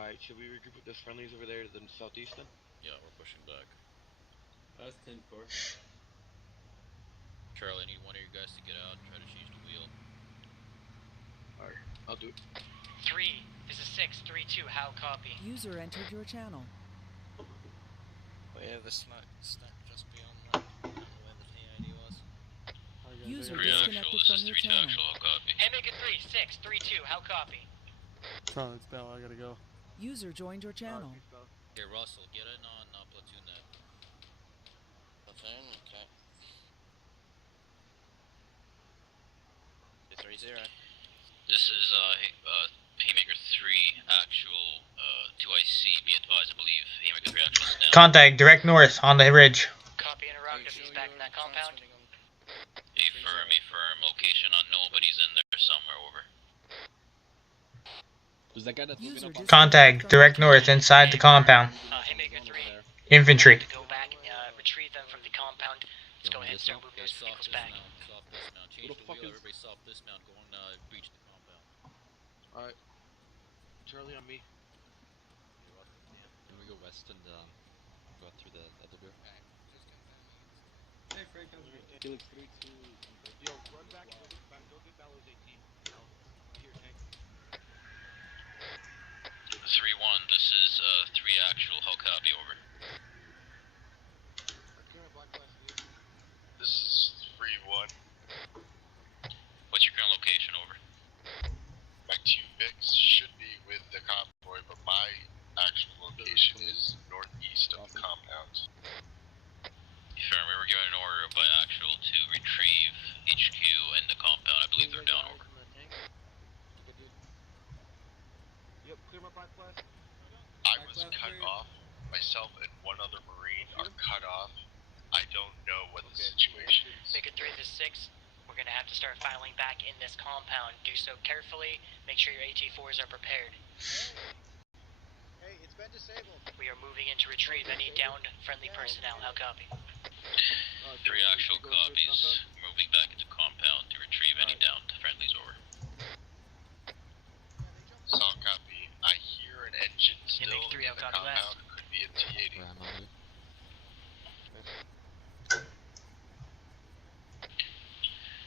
Alright, should we regroup with those friendlies over there to the southeast then? Yeah, we're pushing back. That's 10-4. Charlie, I need one of you guys to get out and try to change the wheel. Alright, I'll do it. 3, this is 6, 3-2, how copy? User entered your channel. Oh yeah, this might just be on where the TID was. User 3 actual, disconnected this from is your 3 to channel. actual, how copy? Haymaker 3, 6, 3-2, how copy? Charlie, it's Bell, I gotta go. User joined your channel. Here, Russell, get in on platoon net. Platoon, okay. 3-0. This is Haymaker 3 actual 2IC. Be advised, I believe Haymaker 3 actual is down. Contact direct north on the ridge. Copy, interrogative, he's back in that compound. Affirm, location unknown, but he's in there somewhere, over. Was that guy that's moving up on Contact direct north inside the compound. Haymaker 3. Infantry. To go back and retrieve them from the compound. Let's go ahead and start moving those vehicles back. Soft dismount. Change the wheel, everybody soft dismount, go and breach the compound. Alright. Charlie on me. Can we go west and go out through the other door? Hey, Frank, how's it going? Felix 3-2. Yo, run back, go get Balor's 18. Here, tank. 3-1, this is 3 actual, how copy, over. This is 3-1. What's your current location, over? My 2 Vicks should be with the convoy, but my actual location is northeast of the compound. Affirm, we were given an order by actual to retrieve HQ and the compound. I believe they're down, over. Yep, clear my 5 class. I was cut off. Myself and one other Marine are cut off. I don't know what the situation is. Haymaker 3, this is 6. We're gonna have to start filing back in this compound. Do so carefully. Make sure your AT-4s are prepared. Hey, it's been disabled. We are moving in to retrieve any downed friendly personnel. How copy? 3 actual copies. Moving back into compound to retrieve any downed friendlies, over. Solid copy. I hear an engine still Haymaker 3, in I'll the copy compound. last. Could be a T-80. Where am I?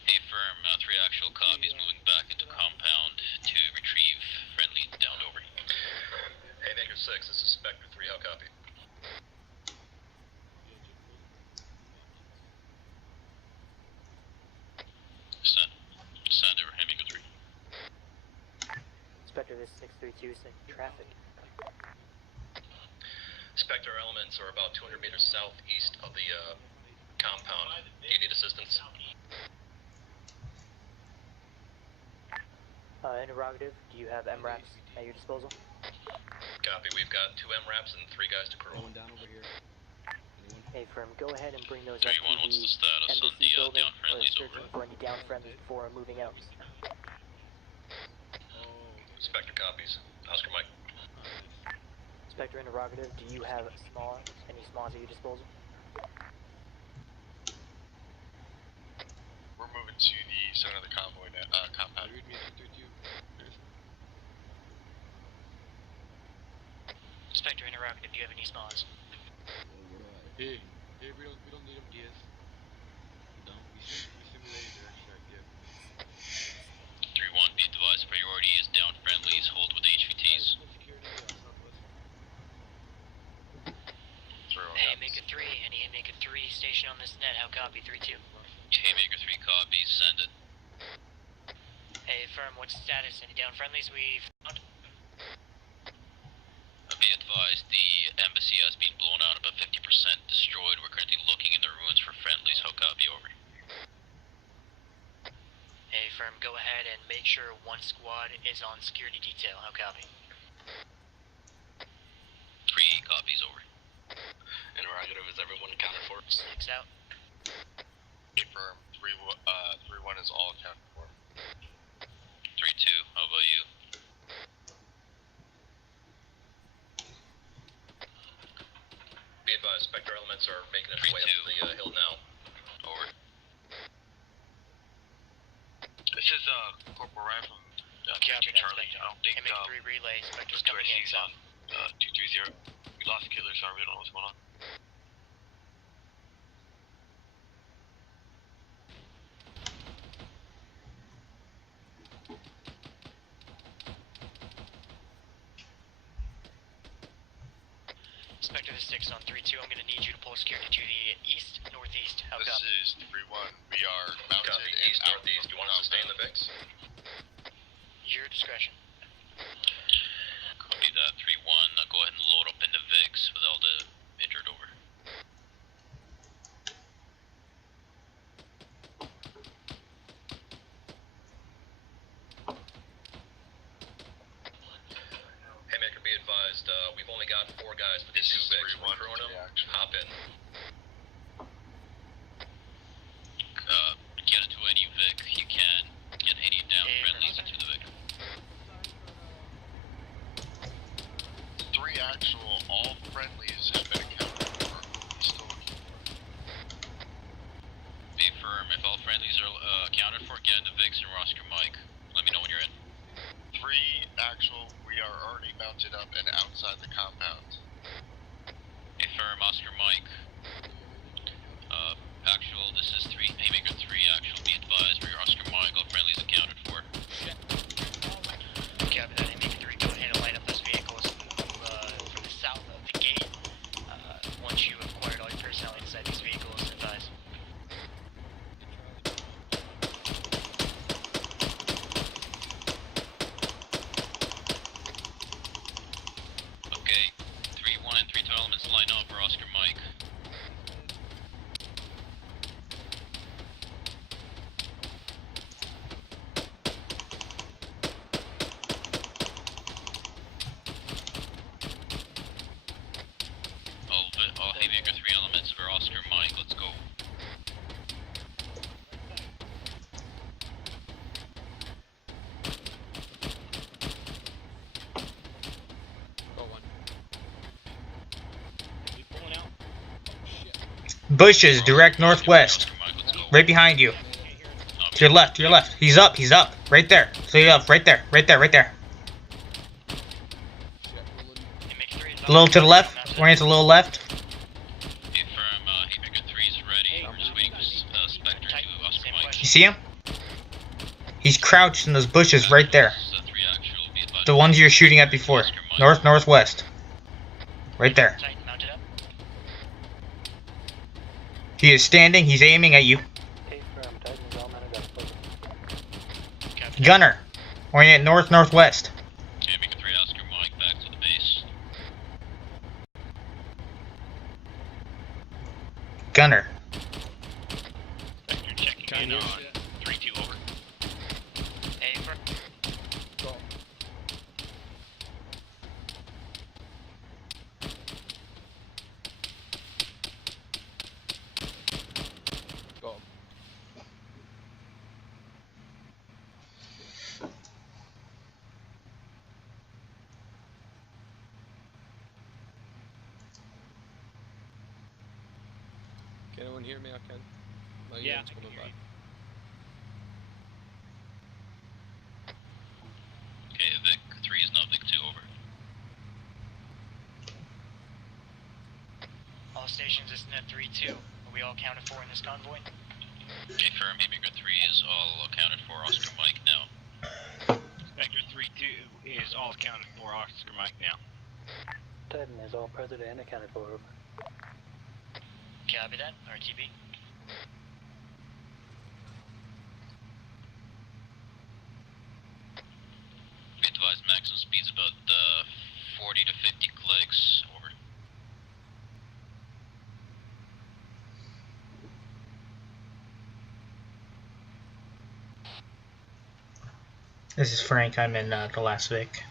Affirm, 3 actual copies. Moving back into compound to retrieve friendly downed, over. Haymaker 6, this is Spectre 3, how copy? Send over, Haymaker 3. Spectre, this is 632, traffic. Spectre elements are about 200 meters southeast of the compound. Do you need assistance? Interrogative, do you have MRAPs at your disposal? Copy, we've got 2 MRAPs and 3 guys to crew. Going down over here. Hey, firm, go ahead and bring those 3-1, up to what's the the status on embassy the building. down friendlies, We're over? searching for any down friendlies before moving out. Spectre copies. Oscar Mike. Spectre, interrogative, do you have any smalls at your disposal? We're moving to the center of the convoy compound. Read me 3-2. Spectre, interrogative, do you have any smalls? Hey, we don't need him, DS. No, we simulated their strike, yeah. 3-1, be advised, priority is down friendlies, hold with HVTs. Haymaker 3, any Haymaker 3 station on this net, how copy, 3-2. Haymaker 3 copies, send it. Hey, firm, what's the status? Any down friendlies we found? Be advised, the embassy has been blown out, about 50% destroyed. We're currently looking in the ruins for friendlies. How copy, over? Hey, firm, go ahead and make sure one squad is on security detail. How copy? 3 copies, over. Interrogative, is everyone accounted for? 6 out. Confirm. 3-1 is all accounted for. 3-2, how about you? Be advised, Spectre elements are making its way up the hill now. Over. This is Corporal Ryan from Copy 2 that, Charlie. Spectre. I don't think MX3 relay, Spectre's coming in 2IC's south. on 230. We lost Killer, sorry, we don't know what's going on. Spectre the 6 on 3-2, I'm gonna need you to pull security to the east, northeast. How This copy? is 3-1. We are mounted Copy, and east, out northeast. from You want us to stay in the VIX? Your discretion. Copy that, 3-1. Go ahead and load up in the VIX with all the injured over. Haymaker, be advised, we've only got 4 guys with these This 2 is VIX. 3-1 We're crewing them. reaction. Hop in. Get into any VIC you can. Get any down friendlies into the VIC. 3 actual, all friendlies have been accounted for. Still looking Be firm. If all friendlies are accounted for, get into VIX and roster Mike. Let me know when you're in. 3 actual, we are already mounted up and outside the compound. Be firm, Oscar Mike. Actual, this is 3, Haymaker 3, actual, be advised, we're Oscar Mike, all friendlies accounted for. Copy that, Haymaker 3, go ahead and line up those vehicles from the south of the gate. Once you have acquired all your personnel inside these vehicles, advise. Okay, 3-1 and 3-2 elements line up for Oscar Mike. All Haymaker 3 elements for Oscar Mike, let's go. Bushes, direct northwest. Right behind you. To your left, to your left. He's up, right there. So you're up, right there. Haymaker 3 is A little to the left, orient a little left. Be firm, Haymaker 3 is ready, we're just waiting for Spectre to Oscar Mike. You see him? He's crouched in those bushes right there. 3 actual, be advised. The ones you were shooting at before. North, northwest. Right there. Titan mounted up. He is standing, he's aiming at you. Gunner. Orient north, northwest. Haymaker 3, Oscar Mike, back to the base. Gunner. You're checking in on 3-2, over. Hey, for Can anyone hear me? I can. My Yeah, unit's I can coming hear back. Okay, Vic 3 is not Vic 2, over. all stations, this is net 3-2. Are we all accounted for in this convoy? Okay, firm, Haymaker 3 is all accounted for, Oscar Mike now. Spectre 3-2 is all accounted for, Oscar Mike now. Titan is all present and accounted for. Copy that, RTB. Be advised, maximum speed's about 40 to 50 clicks, over. This is Frank, I'm in the last Vic.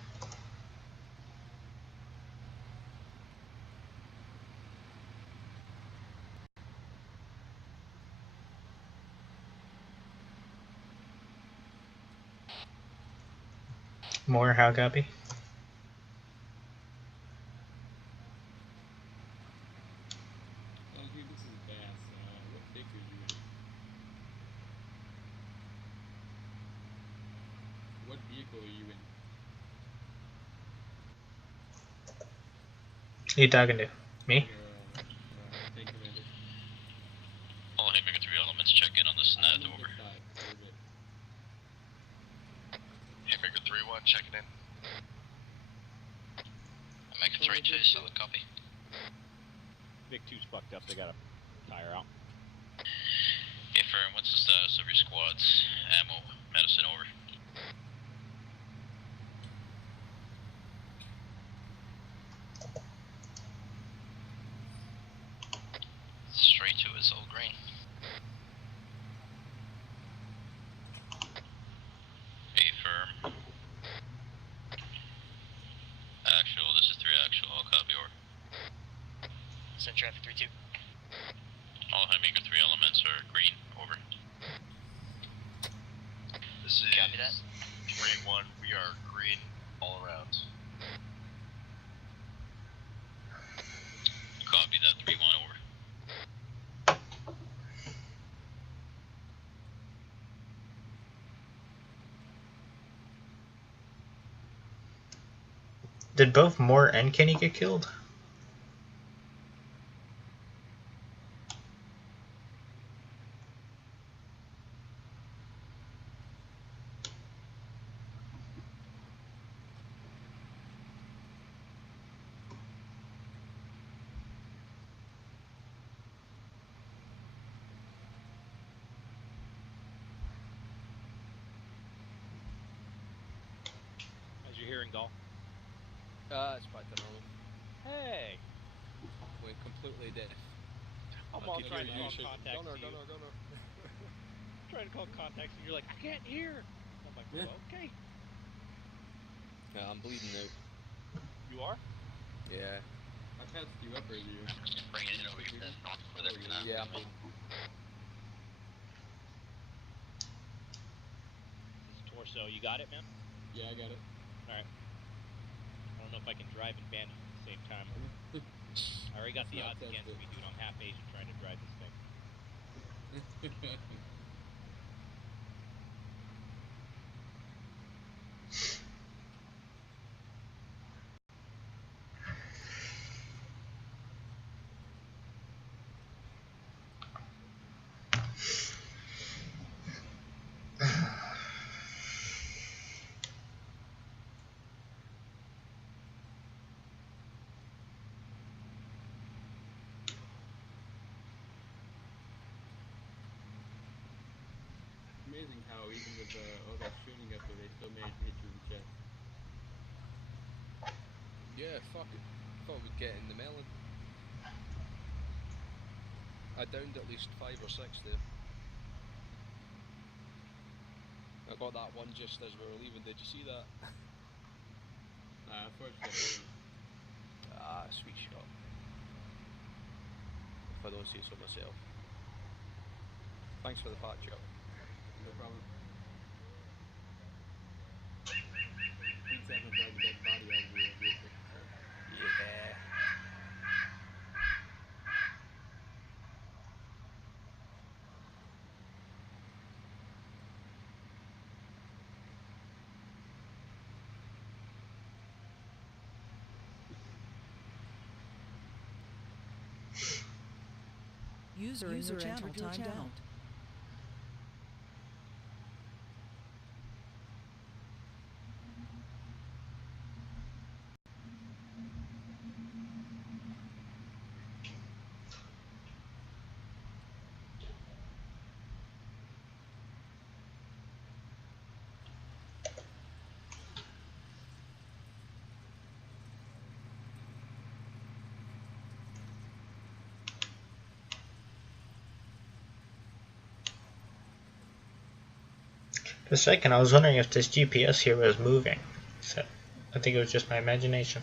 More, how copy? Oh, dude, this is Bass. What pick are you in? What vehicle are you Who you talking to? Me? Tank commander. All Haymaker 3 elements check in on the SNAT, over. Haymaker 3-1, checking in. Haymaker 3-2, solid copy. Vic 2's fucked up, they got a tire out. Affirm, what's the status of your squads? Ammo, medicine, over. Straight to his old green. Affirm. Actual, this is 3 actual, all copy, over. Send traffic 3-2. All Haymaker 3 elements are green, over. This is Copy that. 3-1, we are green all around. Copy that, 3-1, over. Did both Moore and Kenny get killed? How's your hearing, doll? It's back to normal. Hey! We're completely deaf. I'm all trying to call contacts Gunner, to you. gunner. Trying to call contacts and you're like, I can't hear! I'm like, well, okay. Yeah, I'm bleeding out. You are? Yeah. I patched you up earlier. Bring it in over here, then. Yeah, I'm bleeding. This torso, you got it, man? Yeah, I got it. Alright. I don't know if I can drive and bandage at the same time. I already got the Not odds against tested. me, dude. I'm half Asian trying to drive this thing. Amazing how even with all that shooting up there, they still managed to hit you in the chest. Yeah, fuck it. Thought we'd get in the melon. I downed at least 5 or 6 there. I got that one just as we were leaving. Did you see that? Unfortunately. Ah, sweet shot. If I don't say so myself. Thanks for the patch up. No problem. Beats having a drag dead body out of your vehicle. Yeah. User in your channel timed out. For a second, I was wondering if this GPS here was moving. So, I think it was just my imagination.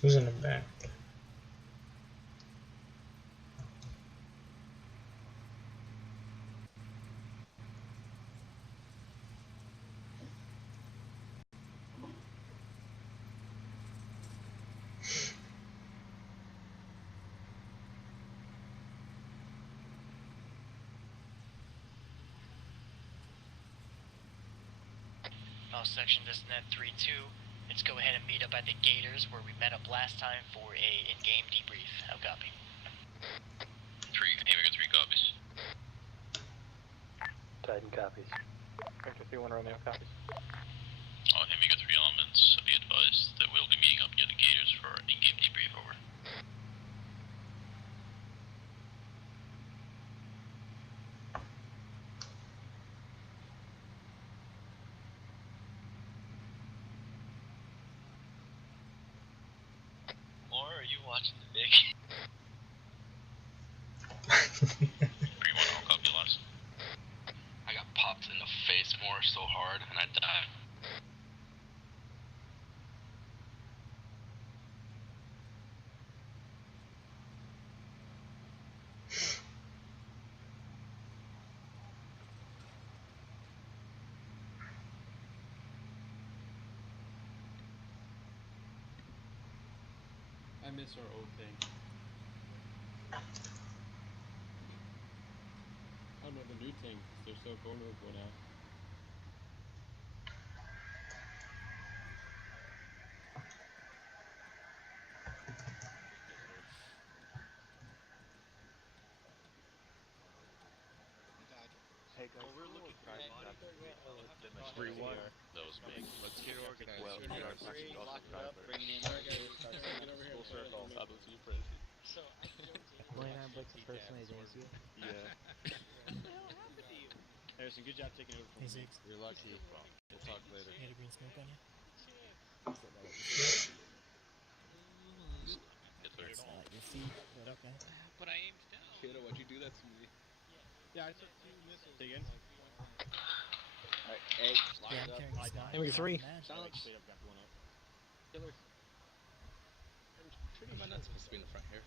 Who's in the back? All section this net 3-2. Let's go ahead and meet up at the Gators where we met up last time for a in-game debrief. How copy? 3 copies. Titan copies. Vector 3-1 Romeo copies. All Haymaker 3 elements, be advised that we'll be meeting up near the Gators for an in-game debrief, over. Or are you watching the Vic? 3-1, all copy last. I got popped in the face more so hard and I died. I miss our old thing. I don't know the new thing, 'cause they're so vulnerable now. Hey guys, Well, we're looking for a body. Everyone. That was me. Let's get organized. Well, Here we are. lock it up, bring me in. Full circle. So I personally against you. Yeah. Harrison, good job taking over from me. You're lucky. We'll talk later. You had a green smoke on you? Get there. You'll see. But okay. But I aimed down. Kiddo, why'd you do that to me? Yeah, I took 2 missiles. Say again? Alright, egg, lock Yeah, it I'm up. carrying Scott. Haymaker 3. Silence. Straight up got one up. Killer. Am I not supposed to be in the front here?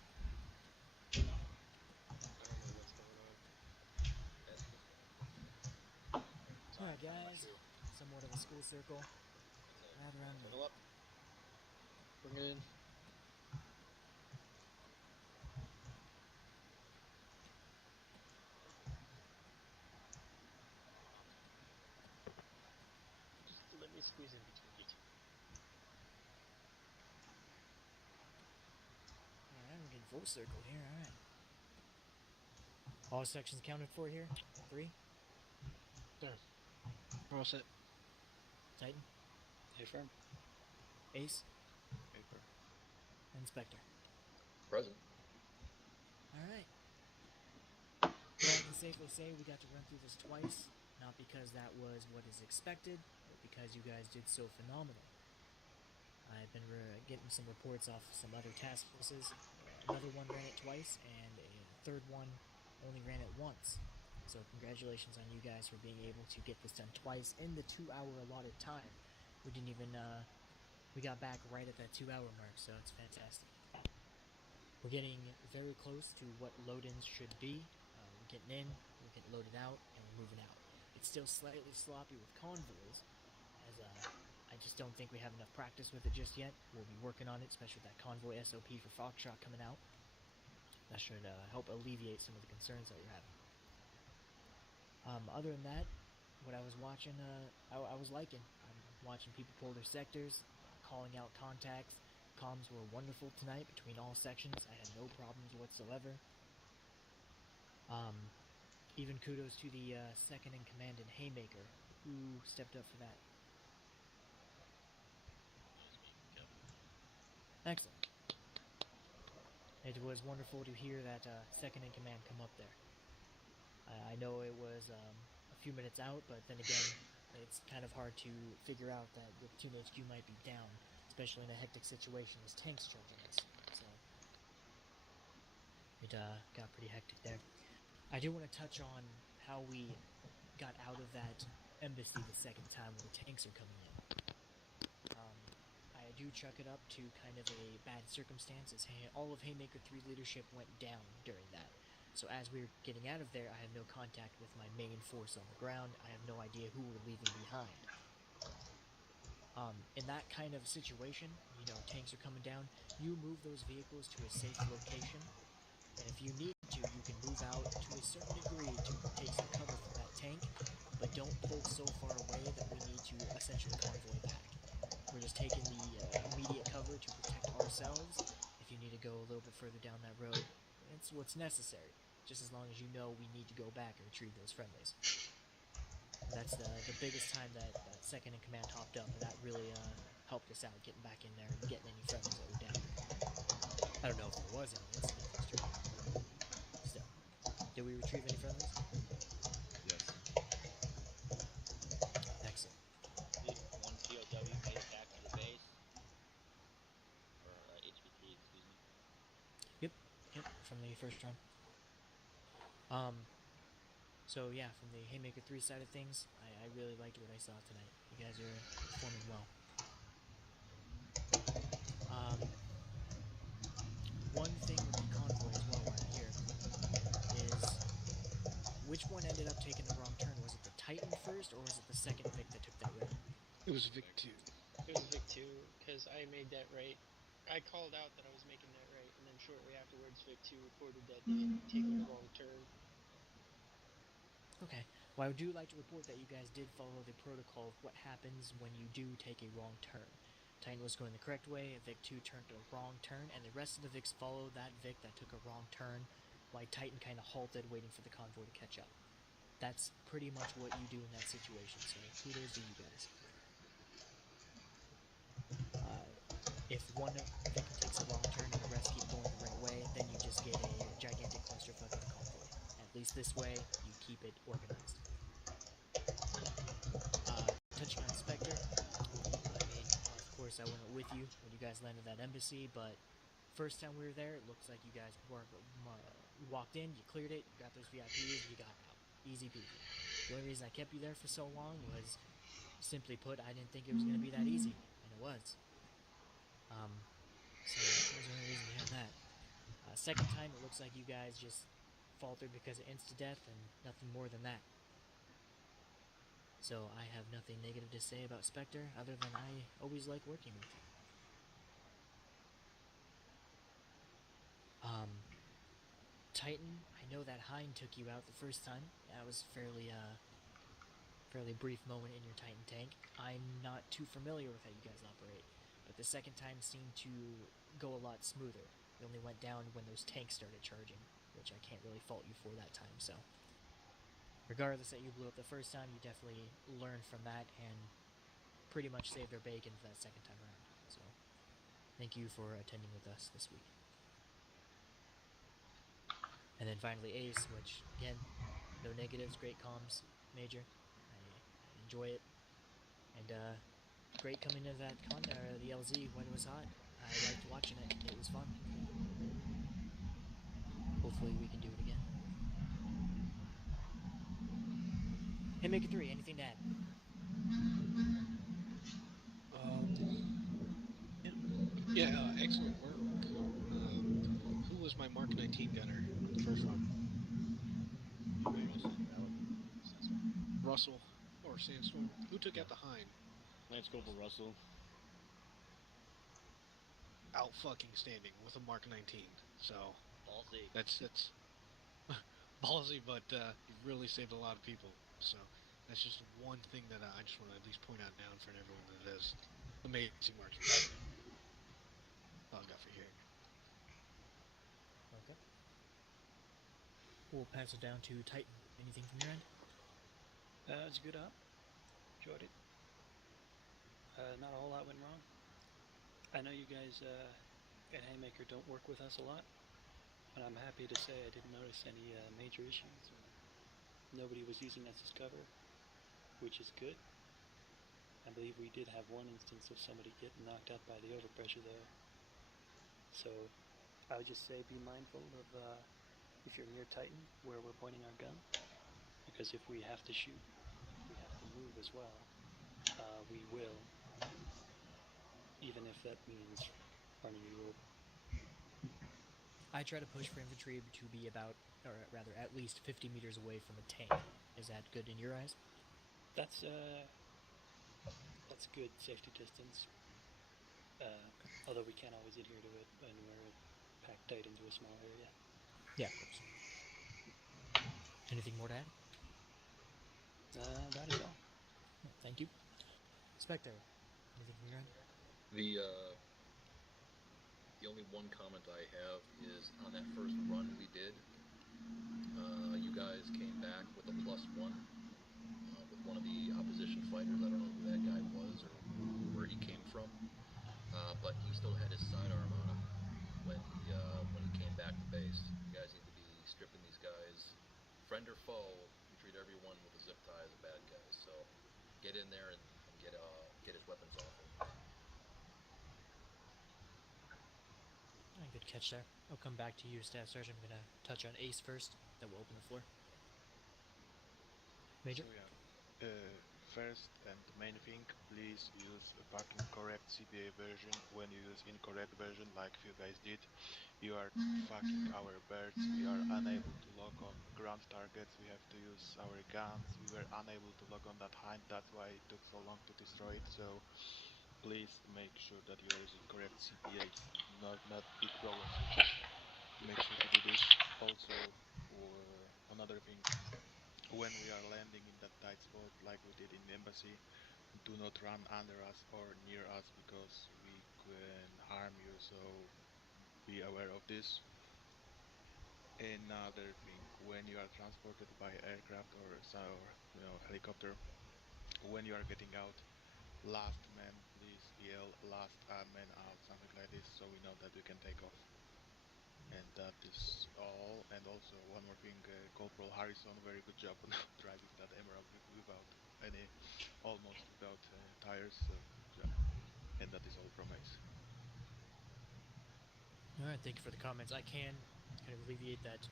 I don't know what's going on. Alright, guys. Somewhat of a school circle. Gather around me. Fill up. Bring it in. Just let me squeeze in between you two. Alright, we're getting full circle here, alright. All sections counted for here? 3? We're all set. Titan? Affirm. Ace? Inspector. Present. Alright. Well, I can safely say we got to run through this twice, not because that was what is expected, but because you guys did so phenomenal. I've been getting some reports off some other task forces. Another one ran it twice, and a third one only ran it once. So congratulations on you guys for being able to get this done twice in the 2-hour allotted time. We didn't even, we got back right at that 2-hour mark, so it's fantastic. We're getting very close to what load-ins should be. We're getting in, we're getting loaded out, and we're moving out. It's still slightly sloppy with convoys, as I just don't think we have enough practice with it just yet. We'll be working on it, especially with that convoy SOP for Foxtrot coming out. That should help alleviate some of the concerns that you're having. Other than that, what I was watching, I was liking. I'm watching people pull their sectors, calling out contacts. Comms were wonderful tonight between all sections. I had no problems whatsoever. Even kudos to the second in command in Haymaker, who stepped up for that. Excellent. It was wonderful to hear that second in command come up there. I know it was a few minutes out, but then again, it's kind of hard to figure out that your platoon HQ might be down, especially in a hectic situation as tanks charging us. So it got pretty hectic there. I do want to touch on how we got out of that embassy the second time when the tanks are coming in. I do chalk it up to kind of a bad circumstance, as all of Haymaker 3 leadership went down during that. So as we were getting out of there, I have no contact with my main force on the ground. I have no idea who we're leaving behind. In that kind of situation, you know, tanks are coming down, you move those vehicles to a safe location, and if you need to, you can move out to a certain degree to take some cover from that tank, but don't pull so far away that we need to essentially further down that road. It's what's necessary, just as long as you know we need to go back and retrieve those friendlies. And that's the biggest time that second in command hopped up, and that really helped us out getting back in there and getting any friendlies that were down. I don't know if there was any incident history. Still, did we retrieve any friendlies? Yes. Excellent. One POW made it back to the base. Or HV3, excuse me. Yep, from the first run. So yeah, from the Haymaker 3 side of things, I really liked what I saw tonight. You guys are performing well. One thing with the convoy as well while I'm here is which one ended up taking the wrong turn? Was it the Titan first, or was it the second Vic that took that right? It was Vic 2. It was Vic 2, because I made that right. I called out that I was making that right, and then shortly afterwards, Vic 2 reported that they had taken the wrong turn. Okay. Well, I do like to report that you guys did follow the protocol of what happens when you do take a wrong turn. Titan was going the correct way, Vic 2 turned a wrong turn, and the rest of the Vics followed that Vic that took a wrong turn, while Titan kind of halted, waiting for the convoy to catch up. That's pretty much what you do in that situation, so kudos to you guys. If one Vic takes a wrong turn and the rest keep going the right way, then you just get a gigantic clusterfuck of the convoy. At least this way, you keep it organized. Touching on Spectre, I mean, of course I went with you when you guys landed that embassy, but first time we were there, it looks like you guys walked in, you cleared it, you got those VIPs, you got out. Easy peasy. The only reason I kept you there for so long was, simply put, I didn't think it was going to be that easy, and it was. So that was the only reason behind that. Second time, it looks like you guys just faltered because of insta-death and nothing more than that. So I have nothing negative to say about Spectre, other than I always like working with you. Titan, I know that Hind took you out the first time. That was fairly brief moment in your Titan tank. I'm not too familiar with how you guys operate, but the second time seemed to go a lot smoother. It only went down when those tanks started charging, which I can't really fault you for that time, so. Regardless that you blew up the first time, you definitely learned from that and pretty much saved their bacon for that second time around. So, thank you for attending with us this week. And then finally Ace, which, again, no negatives, great comms, Major. I enjoy it. And, great coming to that the LZ when it was hot. I liked watching it. It was fun. Hopefully we can do it again. Haymaker 3, anything to add? Excellent work. Who was my Mark 19 gunner the first run? Russell or Sandstorm. Who took out the Hind? Lance Corporal Russell. Out fucking standing with a Mark 19. So Ballsy. That's ballsy, but he really saved a lot of people. So that's just one thing that I just want to at least point out now in front of everyone that is amazing marksman. All I got for here. Okay. We'll pass it down to Titan. Anything from your end? It's a good op. Enjoyed it. Not a whole lot went wrong. I know you guys at Haymaker don't work with us a lot, but I'm happy to say I didn't notice any major issues. Nobody was using us as cover, which is good. I believe we did have one instance of somebody getting knocked out by the overpressure though. So I would just say be mindful of if you're near Titan where we're pointing our gun, because if we have to shoot, we have to move as well. We will, even if that means running you over. I try to push for infantry to be about, or rather at least 50 meters away from a tank. Is that good in your eyes? That's good safety distance. Although we can't always adhere to it when we're packed tight into a small area. Yeah, of course. Anything more to add? That is all. Thank you. Spectre, anything from your end? The the only one comment I have is on that first run we did, you guys came back with a +1 with one of the opposition fighters. I don't know who that guy was or where he came from, but he still had his sidearm on him when he came back to base. You guys need to be stripping these guys, friend or foe. We treat everyone with a zip tie as a bad guy. So get in there and get his weapons off him. Good catch there. I'll come back to you, Staff Sergeant. I'm going to touch on Ace first, then we'll open the floor. Major? So yeah, first and main thing, please use a fucking correct CPA version. When you use incorrect version, like you guys did, you are fucking our birds. We are unable to lock on ground targets. We have to use our guns. We were unable to lock on that hind. That's why it took so long to destroy it. So please make sure that you are using correct CPAs. Not big problem. So just make sure to do this. Also, another thing. When we are landing in that tight spot like we did in the embassy, do not run under us or near us because we can harm you, so be aware of this. Another thing, when you are transported by aircraft or helicopter, when you are getting out, last man, please yell last man out, something like this, so we know that we can take off. And that is all. And also one more thing, Corporal Harrison, very good job on driving that Emerald almost without tires. So good job. And that is all from Ace. All right, thank you for the comments. I can kind of alleviate that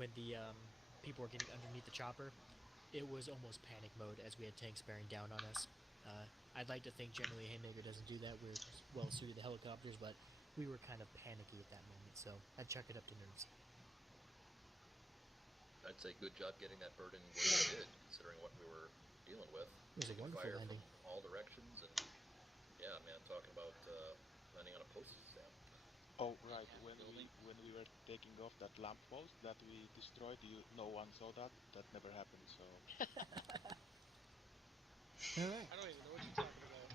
when the people were getting underneath the chopper, it was almost panic mode as we had tanks bearing down on us. I'd like to think generally Haymaker doesn't do that. We're well suited to helicopters, but we were kind of panicky at that moment, so I'd chuck it up to nerds. I'd say good job getting that bird in where you did, considering what we were dealing with. It was a wonderful fire landing. From all directions, and yeah, man, talking about landing on a postage stamp. Oh right, when we were taking off that lamp post that we destroyed, no one saw that. That never happened. So. All right. I don't even know what you're talking about.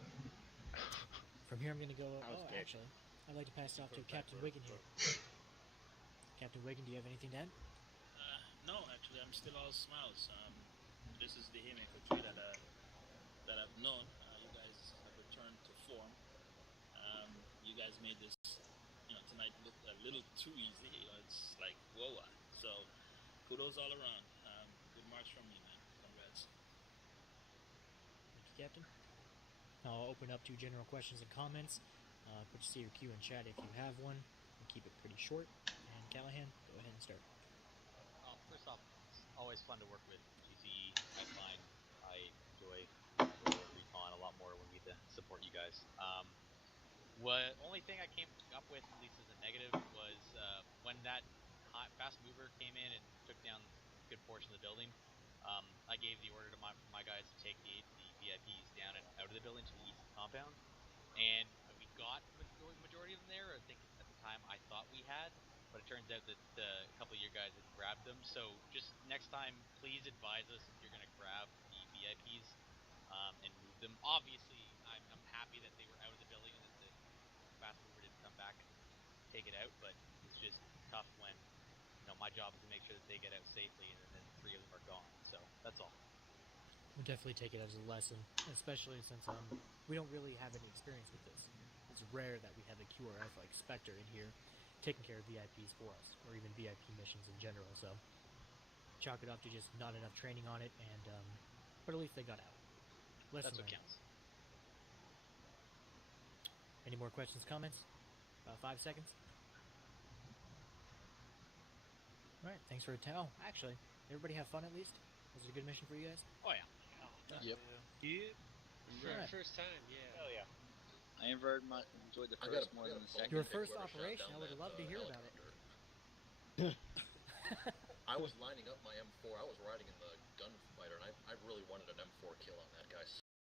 From here, I'm going to go. Actually, I'd like to pass it off to Captain Wiggin here. Captain Wiggin, do you have anything to add? No, actually, I'm still all smiles. This is the Haymaker 3 that I've known. You guys have returned to form. You guys made this, tonight look a little too easy. It's like whoa. So, kudos all around. Good march from me, man. Congrats. Thank you, Captain. I'll open up to general questions and comments. Put your CQ in chat if you have one. We'll keep it pretty short. And Callahan, go ahead and start. First off, it's always fun to work with GCE. I find I enjoy Roll and Recon a lot more when we get to support you guys. Only thing I came up with, at least as a negative, was when that fast mover came in and took down a good portion of the building. I gave the order to my guys to take the VIPs down and out of the building to the east of the compound, and we got majority of them there. I think at the time I thought we had, but it turns out that a couple of your guys had grabbed them. So just next time, please advise us if you're going to grab the VIPs and move them. Obviously, I'm happy that they were out of the building and that the fast mover didn't come back and take it out, but it's just tough when my job is to make sure that they get out safely and then 3 of them are gone. So that's all. We'll definitely take it as a lesson, especially since we don't really have any experience with this. It's rare that we have a QRF like Spectre in here taking care of VIPs for us, or even VIP missions in general, so chalk it up to just not enough training on it, and but at least they got out. That's what counts. Any more questions, comments? About 5 seconds. Alright, thanks for a towel. Actually, everybody have fun at least? Was it a good mission for you guys? Oh yeah. Yep. Right. First time, yeah. Hell yeah. I very much enjoyed the first more than the second. Your first operation, I would love to hear about it. I was lining up my M4. I was riding in the gunfighter, and I really wanted an M4 kill on that guy